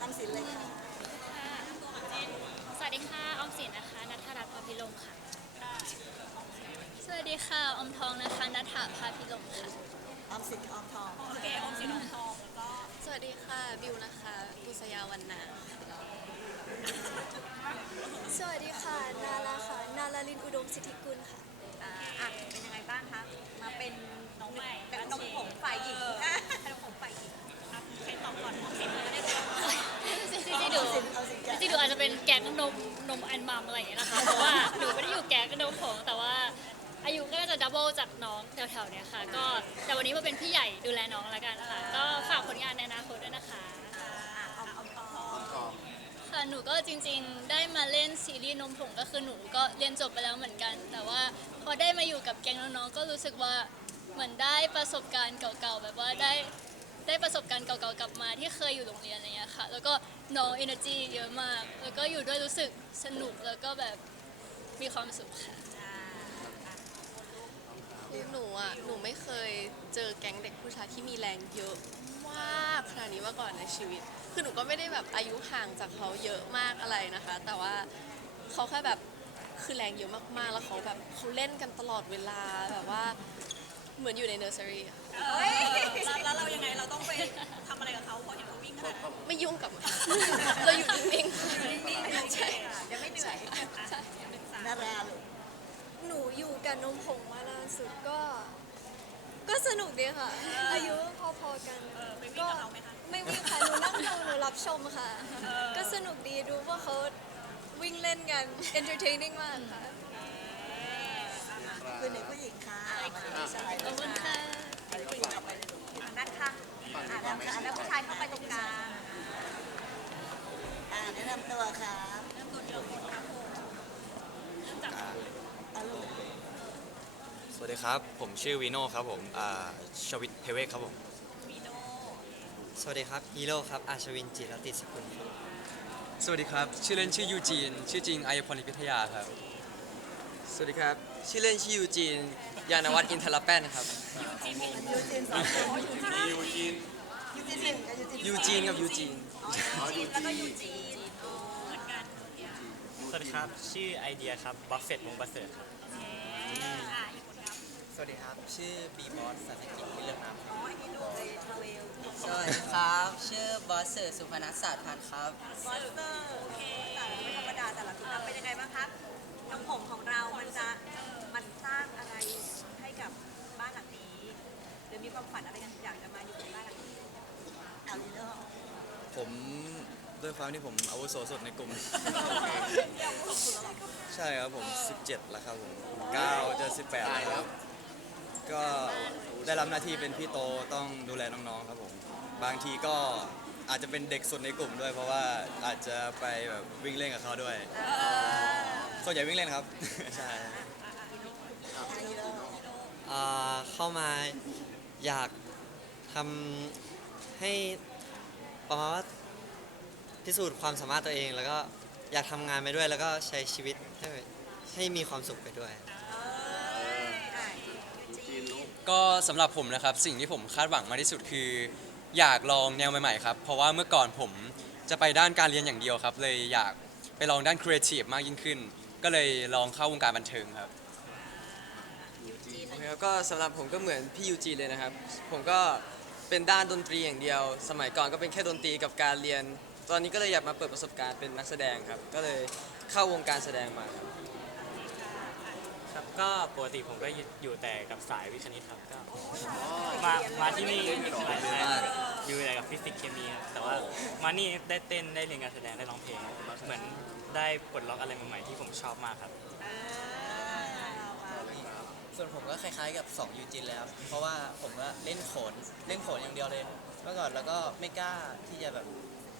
ออมสินเลยค่ะสวัสดีค่ะ ออมสินนะคะ นัทรัตน์พาพิลมค่ะ สวัสดีค่ะออมทองนะคะ นัทถาพาพิลมค่ะ ออมสินกับออมทองโอเคออมสินออมทองสวัสดีค่ะ บิวนะคะกุศยาวันนา สวัสดีค่ะ นาลาค่ะ นาลาลินอุดมสิทธิกุลค่ะ อ่าอะเป็นยังไงบ้างคะ งนมนมอันมัมอะไรอย่างเงี้ยนะคะเพราะว่าหนูไม่ได้อยู่แก๊งนมผงแต่ว่า อายุก็น่าจะดับเบิลจากน้องแถวๆเนี้ยค่ะ ก็แต่วันนี้มาเป็นพี่ใหญ่ดูแลน้องแล้วกันค่ะก็ฝากผลงานในอนาคตด้วยนะคะอะเอาเอาต่อค่ะหนูก็จริงๆ ได้มาเล่นซีรีส์นมผงก็คือหนูก็เรียนจบไปแล้วเหมือนกัน แต่ว่าพอได้มาอยู่กับแก๊งน้องๆก็รู้สึกว่าเหมือนได้ประสบการณ์เก่าๆแบบว่าได้ได้ประสบการณ์เก่าๆกลับมาที่เคยอยู่โรงเรียนอะไรเงี้ยค่ะ แล้วก็ น้อง energy เยอะมาก แล้วก็อยู่ด้วยรู้สึกสนุกแล้วก็แบบมีความสุขค่ะ คือหนูอะ หนูไม่เคยเจอแก๊งเด็กผู้ชายที่มีแรงเยอะมากขนาดนี้มาก่อนในชีวิต คือหนูก็ไม่ได้แบบอายุห่างจากเขาเยอะมากอะไรนะคะ แต่ว่าเขาแค่แบบคือแรงเยอะมากๆ แล้วเขาแบบเขาเล่นกันตลอดเวลาแบบว่าเหมือนอยู่ในเนอร์เซอรี่อะเฮ้ยแล้วแล้วเรายังไงเราต้องไปทำ อะไรกับเขาพอเห็นเขาวิ่งขนาดนั้นไม่ยุ่งกับมัน เราอยู่นิ่งนิ่งๆไม่โอเคอะยังไม่เหนื่อยอะๆใช่นาราลูกหนูอยู่กับนมผงมานานสุดก็ ก็สนุกดีค่ะ อายุพอๆกันเออไปวิ่งกับเขาไหมคะไม่วิ่งค่ะหนูนั่งดูหนูรับชมค่ะ ก็สนุกดีดูว่าเขาวิ่งเล่นกัน entertaining มากค่ะคือหนึ่งผู้หญิงค่ะมาถึงผู้ชายขอบคุณค่ะผู้หญิงเอาไปเลยอะด้านข้างอะด้านข้างแล้วผู้ชายเข้าไปตรงกลางอ่าแนะนำตัวค่ะเริ่มต้นที่เราคนครับผมอาลูกสวัสดีครับ ผมชื่อวีโน่ครับผมอ่าชวิตเทเวกครับผม วีโน่สวัสดีครับฮีโร่ครับ อาชวินจิรติสกุลครับสวัสดีครับ ชื่อเล่นชื่อยูจีน ชื่อจริงอายพลวิทยาครับ สวัสดีครับ ชื่อเล่นชื่อยูจีน ยานวัฒน์อินทรแป้นครับ ยูจีนสองยูจีนยูจีนหนึ่งกับยูจีนยูจีนกับยูจีน แล้วก็ยูจีนเหมือนกันสวัสดีครับ ชื่อไอเดียครับ บัฟเฟตวงประเสริฐครับอะอีกคนครับสวัสดีครับ ชื่อบีบอสสันกิจวิเลอร์นัมอ๋ออันนี้ดูเลยทราเวลสวัสดีครับ ชื่อบอสเซอร์สุพนัสศาสตร์พันธ์ครับบอสเตอร์โอเคแต่ละไม่ธรรมดาแต่ละคนเป็นยังไงบ้างครับ น้องผมของเรามันจะมันสร้างอะไรให้กับบ้านหลังนี้ หรือมีความฝันอะไรกันอยากจะมาอยู่ในบ้านหลังนี้อาลีโน่ผมด้วยความที่ผมอาวุโสสุดในกลุ่ม ใช่ครับผม 17 แล้วครับผม 9 จะ 18แล้วครับ ก็ได้รับหน้าที่เป็นพี่โตต้องดูแลน้องๆครับผม บางทีก็อาจจะเป็นเด็กสุดในกลุ่มด้วย เพราะว่าอาจจะไปแบบวิ่งเล่นกับเขาด้วย ส่วนใหญ่วิ่งเล่นครับ ใช่อาลีโน่อ่าเข้ามาอยากทำให้ประมาณว่าพิสูจน์ความสามารถตัวเอง แล้วก็อยากทำงานไปด้วย แล้วก็ใช้ชีวิตให้ให้มีความสุขไปด้วย ก็สำหรับผมนะครับสิ่งที่ผมคาดหวังมากที่สุดคือ อยากลองแนวใหม่ๆครับ เพราะว่าเมื่อก่อนผมจะไปด้านการเรียนอย่างเดียวครับ เลยอยากไปลองด้านครีเอทีฟมากยิ่งขึ้น ก็เลยลองเข้าวงการบันเทิงครับ โอเคครับก็สำหรับผมก็เหมือนพี่ยูจีเลยนะครับ ผมก็เป็นด้านดนตรีอย่างเดียว สมัยก่อนก็เป็นแค่ดนตรีกับการเรียน ตอนนี้ก็เลยอยากมาเปิดประสบการณ์เป็นนักแสดงครับ ก็เลยเข้าวงการแสดงมาครับ ครับก็ปกติผมก็อยู่แต่กับสายวิทย์คณิตครับก็มามาที่นี่อยู่แต่กับฟิสิกส์เคมีครับแต่ว่ามานี่ได้เต้นได้เรียนการแสดงได้ร้องเพลงเหมือนได้ปลดล็อกอะไรใหม่ๆที่ผมชอบมากครับ ส่วนผมก็คล้ายๆกับ2ยูจินเลยครับเพราะว่าผมก็เล่นโขนเล่นโขนอย่างเดียวเลยเมื่อก่อนแล้วก็ไม่กล้าที่จะแบบ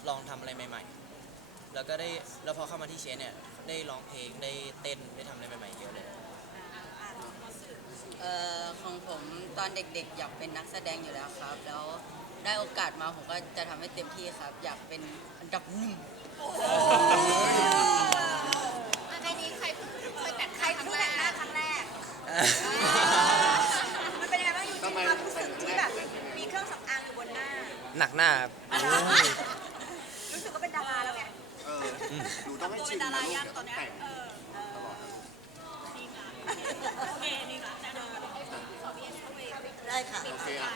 ลองทำอะไรใหม่ ๆ แล้วก็ได้แล้วพอเข้ามาที่เชนเนี่ยได้ร้องเพลงได้เต้นได้ทำอะไรใหม่ๆเยอะเลย เอ่อของผมตอนเด็กๆ อยากเป็นนักแสดงอยู่แล้วครับ แล้วได้โอกาสมาผมก็จะทำให้เต็มที่ครับ อยากเป็นอันดับหนึ่งอันนี้ใครเคยแต่งใครเพิ่งแต่งหน้าครั้งแรก มันเป็นยังไงบ้างอยู่ที่ความรู้สึกที่แบบมีเครื่องสำอางอยู่บนหน้า หนักหน้าครับรู้สึกว่าหนูต้องให้ชิมนะลูกเดี๋ยวต้องแต่งได้ค่ะ โอเคอะ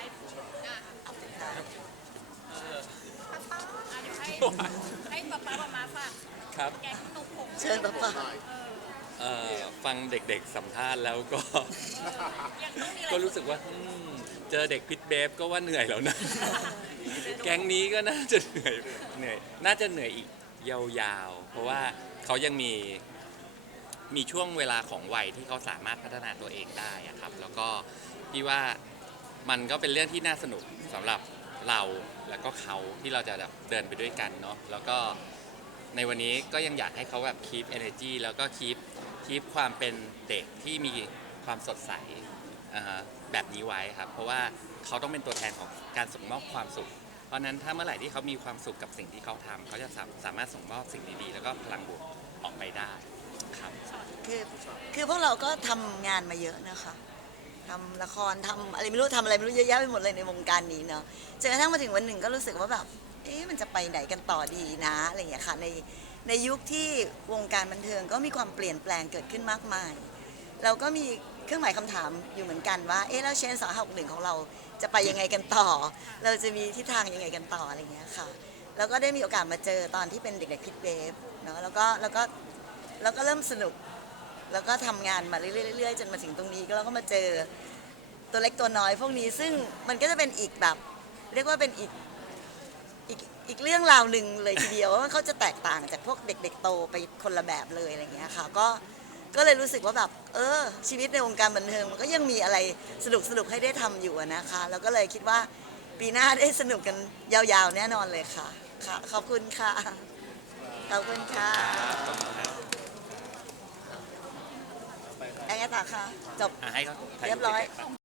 ครับเชิญป้าป้าเอ่อฟังเด็กๆสัมภาษณ์แล้วก็ก็รู้สึกว่าอืมเจอเด็กพิทเบฟก็ว่าเหนื่อยแล้วนะ แก๊งนี้ก็น่าจะเหนื่อยเหนื่อย น่าจะเหนื่อยอีกยาวๆ เพราะว่าเขายังมีมีช่วงเวลาของวัยที่เขาสามารถพัฒนาตัวเองได้อะครับ แล้วก็พี่ว่ามันก็เป็นเรื่องที่น่าสนุกสำหรับเราแล้วก็เขาที่เราจะแบบเดินไปด้วยกันเนาะแล้วก็ ในวันนี้ก็ยังอยากให้เขาแบบ keep energy แล้วก็ keep keep ความเป็นเด็กที่มีความสดใสอ่าแบบนี้ไว้ครับ เพราะว่าเขาต้องเป็นตัวแทนของการส่งมอบความสุข เพราะฉะนั้นถ้าเมื่อไหร่ที่เขามีความสุขกับสิ่งที่เขาทำเขาจะสาสามารถส่งมอบสิ่งดีๆ แล้วก็พลังบวกออกไปได้ครับ คือคือพวกเราก็ทำงานมาเยอะนะคะทำละครทำอะไรไม่รู้ทำอะไรไม่รู้เยอะแยะไปหมดเลยในวงการนี้เนาะจนกระทั่งมาถึงวันหนึ่งก็รู้สึกว่าแบบ เอ๊ะมันจะไปไหนกันต่อดีนะอะไรอย่างเงี้ยค่ะในในยุคที่วงการบันเทิงก็มีความเปลี่ยนแปลงเกิดขึ้นมากมาย เราก็มีเครื่องหมายคำถามอยู่เหมือนกันว่า เอ๊ะแล้วเชนสาหกหนึ่งของเราจะไปยังไงกันต่อ เราจะมีทิศทางยังไงกันต่ออะไรอย่างเงี้ยค่ะ แล้วก็ได้มีโอกาสมาเจอตอนที่เป็นเด็กๆพิทเบฟเนาะแล้วก็แล้วก็แล้วก็เริ่มสนุก แล้วก็ทำงานมาเรื่อยๆๆจนมาถึงตรงนี้ก็เราก็มาเจอตัวเล็กตัวน้อยพวกนี้ซึ่งมันก็จะเป็นอีกแบบ เรียกว่าเป็นอีก อีกอีกเรื่องราวหนึ่งเลยทีเดียวว่าเขาจะแตกต่างจากพวกเด็ก ๆ โตไปคนละแบบเลยอะไรอย่างเงี้ยค่ะก็ก็เลยรู้สึกว่าแบบ เออ ชีวิตในวงการบันเทิงมันก็ยังมีอะไรสนุกสนุกๆให้ได้ทำอยู่อะนะคะ แล้วก็เลยคิดว่าปีหน้าได้สนุกกันยาวๆ แน่นอนเลยค่ะ ค่ะ ขอบคุณค่ะ ขอบคุณค่ะไอ้ไงต่อคะจบอะให้เขาถ่าเรียบร้อยรูปเด็กๆก่น